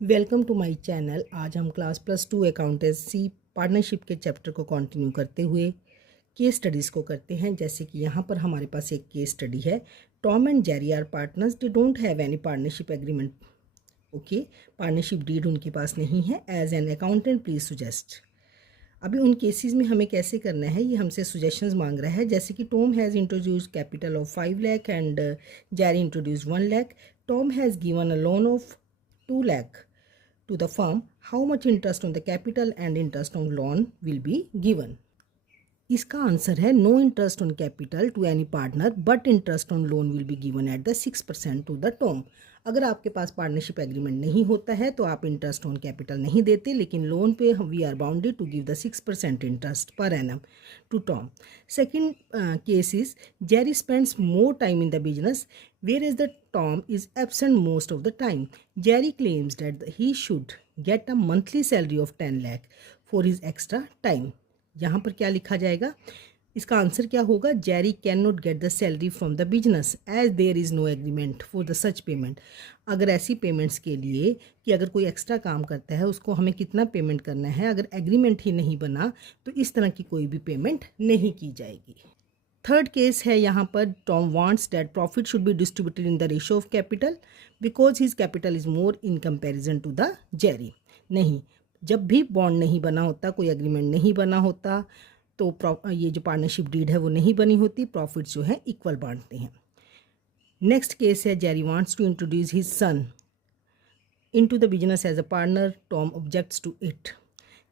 Welcome to my channel. आज हम class +2 accountancy partnership के चैप्टर को कंटिन्यू करते हुए केस स्टडीज़ को करते हैं। जैसे कि यहाँ पर हमारे पास एक केस स्टडी है। Tom and Jerry are partners, they don't have any partnership agreement. Okay, partnership deed उनके पास नहीं है। As an accountant please suggest. अभी उन केसेस में हमें कैसे करना है, ये हमसे सुजेशंस मांग रहा है। जैसे कि Tom has introduce capital of 5 lakh and Jerry introduce 1 lakh. Tom has given a loan of 2 lakh to the firm. How much interest on the capital and interest on loan will be given? इसका answer है no interest on capital to any partner but interest on loan will be given at the 6% to the Tom. अगर आपके पास partnership agreement नहीं होता है तो आप interest on capital नहीं देते, लेकिन लोन पे we are bounded to give the 6% interest per annum to Tom. Second case is Jerry spends more time in the business where is the Tom is absent most of the time. Jerry claims that he should get a monthly salary of 10 lakh for his extra time. यहाँ पर क्या लिखा जाएगा, इसका answer क्या होगा? Jerry can not get the salary from the business as there is no agreement for the such payment. अगर ऐसी पेमेंट्स के लिए कि अगर कोई एक्स्ट्रा काम करता है उसको हमें कितना पेमेंट करना है, अगर एग्रीमेंट ही नहीं बना तो इस तरह की कोई भी पेमेंट नहीं की जाएगी। थर्ड केस है यहाँ पर, Tom wants that profit should be distributed in the ratio of capital because his capital is more in comparison to the Jerry. नहीं, जब भी बॉन्ड नहीं बना होता, कोई एग्रीमेंट नहीं बना होता, तो ये जो पार्टनरशिप डीड है वो नहीं बनी होती, प्रॉफिट जो है इक्वल बांटते हैं। नेक्स्ट केस है, Jerry wants to introduce his son into the business as a partner. Tom objects to it.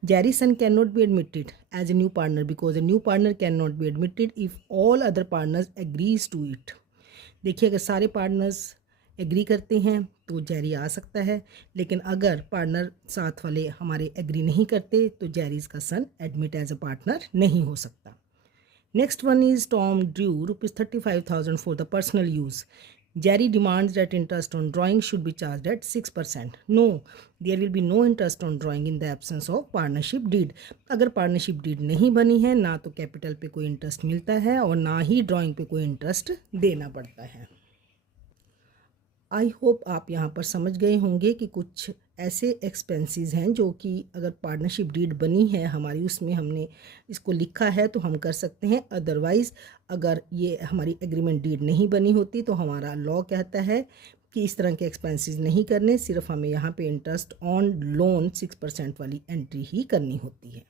Jerry's son cannot be admitted as a new partner because a new partner cannot be admitted if all other partners agrees to it. देखिए, अगर सारे partners agree करते हैं तो Jerry आ सकता है, लेकिन अगर पार्टनर साथ वाले हमारे एग्री नहीं करते तो जेरीज का सन एडमिट एज अ पार्टनर नहीं हो सकता। Next one is Tom Drew ₹35,000 for the personal use. Jerry demands that interest on drawing should be charged at 6%. No, there will be no interest on drawing in the absence of partnership deed. अगर partnership deed नहीं बनी है ना तो capital पे कोई interest मिलता है और ना ही ड्राइंग पे कोई इंटरेस्ट देना पड़ता है। आई होप आप यहाँ पर समझ गए होंगे कि कुछ ऐसे एक्सपेंसेस हैं जो कि अगर पार्टनरशिप डीड बनी है हमारी, उसमें हमने इसको लिखा है तो हम कर सकते हैं। अदरवाइज़ अगर ये हमारी एग्रीमेंट डीड नहीं बनी होती तो हमारा लॉ कहता है कि इस तरह के एक्सपेंसेस नहीं करने, सिर्फ हमें यहाँ पे इंटरेस्ट ऑन लोन 6% वाली एंट्री ही करनी होती है।